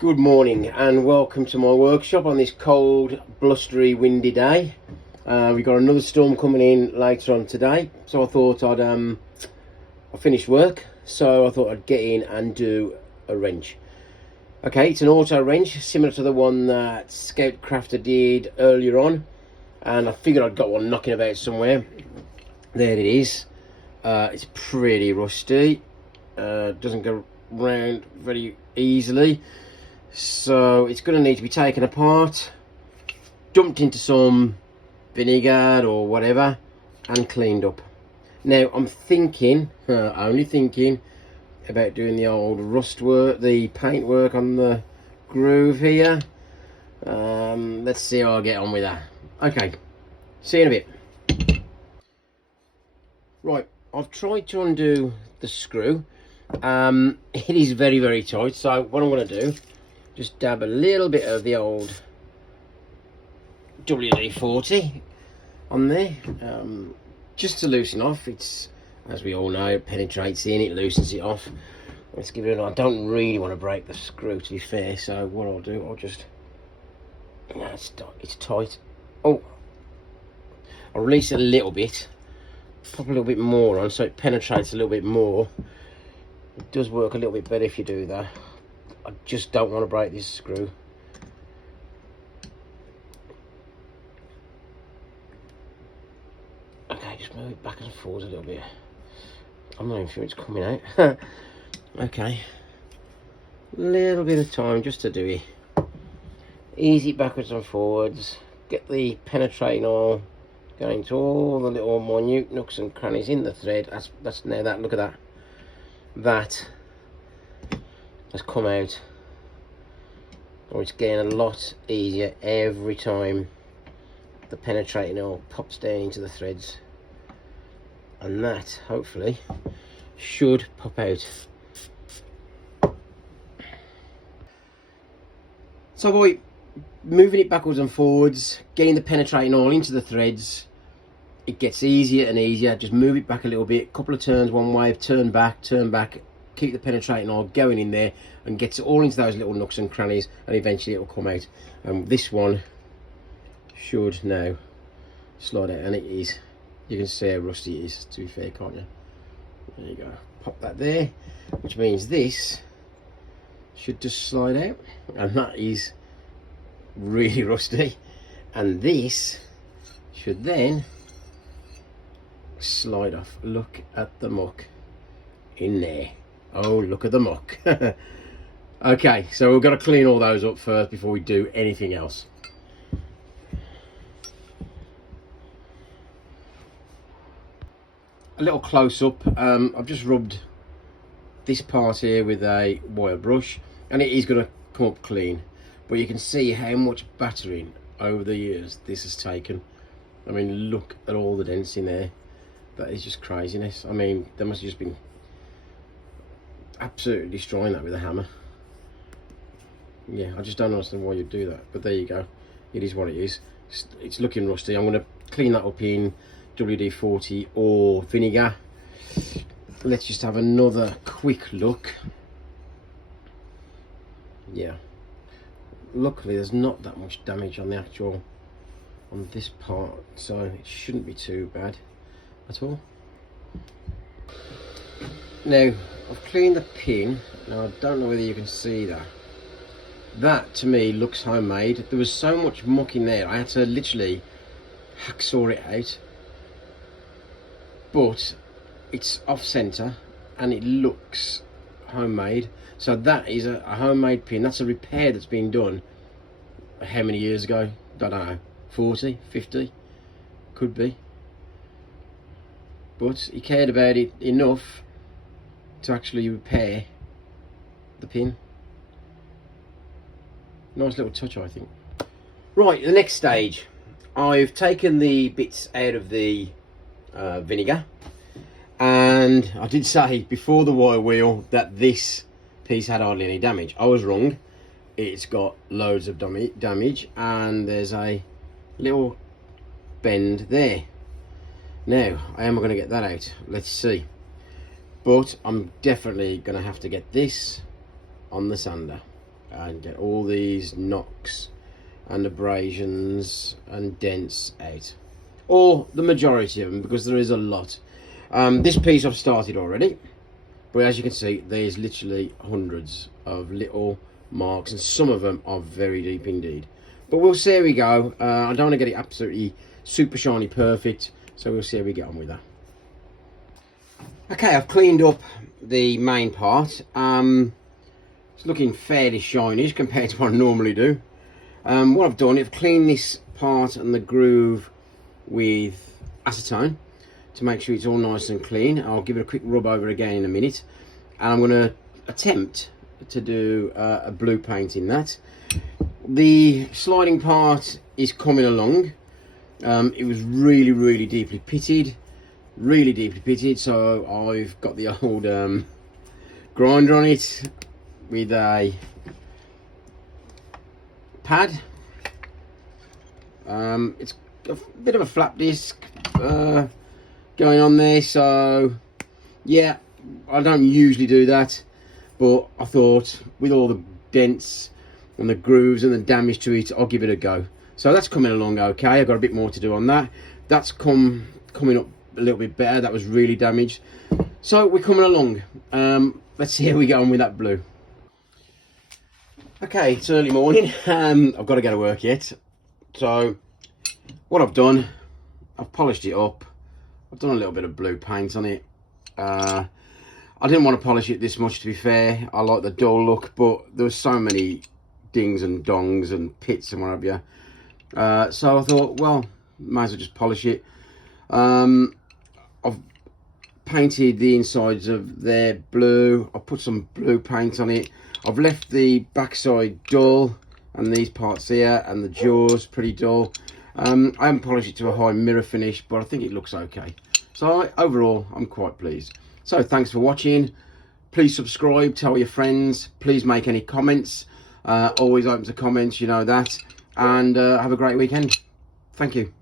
Good morning and welcome to my workshop on this cold, blustery, windy day. We've got another storm coming in later on today, so I thought I finished work, so I thought I'd get in and do a wrench. Okay, it's an auto wrench similar to the one that Scout Crafter did earlier on, and I figured I'd got one knocking about somewhere. There it is. It's pretty rusty, doesn't go round very easily. So it's going to need to be taken apart, dumped into some vinegar or whatever, and cleaned up. Now I'm thinking, only thinking, about doing the old rust work, the paint work on the groove here. Let's see how I get on with that. Okay, see you in a bit. Right, I've tried to undo the screw. It is very, very tight, so what I'm going to do, just dab a little bit of the old WD-40 on there, just to loosen off. It's, as we all know, it penetrates in, it loosens it off. Let's give it a, I don't really want to break the screw, to be fair, so what I'll do, I'll just, yeah, it's tight. Oh, I'll release it a little bit, pop a little bit more on so it penetrates a little bit more. It does work a little bit better if you do that. I just don't want to break this screw. Okay, just move it back and forwards a little bit. I'm not even sure it's coming out. Okay, little bit of time just to do it. Ease it backwards and forwards. Get the penetrating oil going to all the little minute nooks and crannies in the thread. That's now that. Look at that. That has come out. Oh, it's getting a lot easier every time the penetrating oil pops down into the threads, and that hopefully should pop out. So by moving it backwards and forwards, getting the penetrating oil into the threads, it gets easier and easier. Just move it back a little bit, couple of turns one way, turn back, keep the penetrating oil going in there, and gets it all into those little nooks and crannies, and eventually it will come out. And this one should now slide out, and it is. You can see how rusty it is, to be fair, can't you? There you go. Pop that there, which means this should just slide out, and that is really rusty. And this should then slide off. Look at the muck in there. Oh, look at the muck. Okay, so we've got to clean all those up first before we do anything else. A little close up. I've just rubbed this part here with a wire brush, and it is going to come up clean, but you can see how much battering over the years this has taken. I mean, look at all the dents in there. That is just craziness. I mean, they must have just been absolutely destroying that with a hammer. Yeah, I just don't understand why you'd do that, but there you go. It is what it is. It's looking rusty. I'm going to clean that up in WD-40 or vinegar. Let's just have another quick look. Yeah, luckily there's not that much damage on the actual, on this part, so it shouldn't be too bad at all. Now I've cleaned the pin. Now I don't know whether you can see that. That to me looks homemade. There was so much muck in there, I had to literally hacksaw it out, but it's off center and it looks homemade. So that is a homemade pin. That's a repair that's been done how many years ago? I don't know, 40, 50, could be. But he cared about it enough to actually repair the pin. Nice little touch, I think. Right, the next stage. I've taken the bits out of the vinegar, and I did say before the wire wheel that this piece had hardly any damage. I was wrong. It's got loads of damage, and there's a little bend there. Now, how am I going to get that out? Let's see. But I'm definitely going to have to get this on the sander. and get all these knocks and abrasions and dents out, or the majority of them, because there is a lot. This piece I've started already, but as you can see, there's literally hundreds of little marks, and some of them are very deep indeed. But we'll see how we go. I don't want to get it absolutely super shiny perfect, so we'll see how we get on with that. Okay, I've cleaned up the main part. It's looking fairly shiny compared to what I normally do. What I've done, I've cleaned this part and the groove with acetone to make sure it's all nice and clean. I'll give it a quick rub over again in a minute, and I'm going to attempt to do a blue paint in that. The sliding part is coming along. It was really deeply pitted, so I've got the old grinder on it with a pad. It's a bit of a flap disc going on there, so yeah, I don't usually do that, but I thought with all the dents and the grooves and the damage to it, I'll give it a go. So that's coming along okay. I've got a bit more to do on that. That's coming up a little bit better. That was really damaged, so we're coming along. Let's see how we get on with that blue. Okay, it's early morning. I've got to go to work yet, so what I've done, I've polished it up. I've done a little bit of blue paint on it. I didn't want to polish it this much, to be fair. I like the dull look, but there was so many dings and dongs and pits and what have you. So I thought, well, might as well just polish it. I've painted the insides of there blue. I've put some blue paint on it. I've left the backside dull, and these parts here and the jaws pretty dull. I haven't polished it to a high mirror finish, but I think it looks okay. So overall, I'm quite pleased. So thanks for watching. Please subscribe, tell your friends, please make any comments. Always open to comments, you know that. And have a great weekend. Thank you.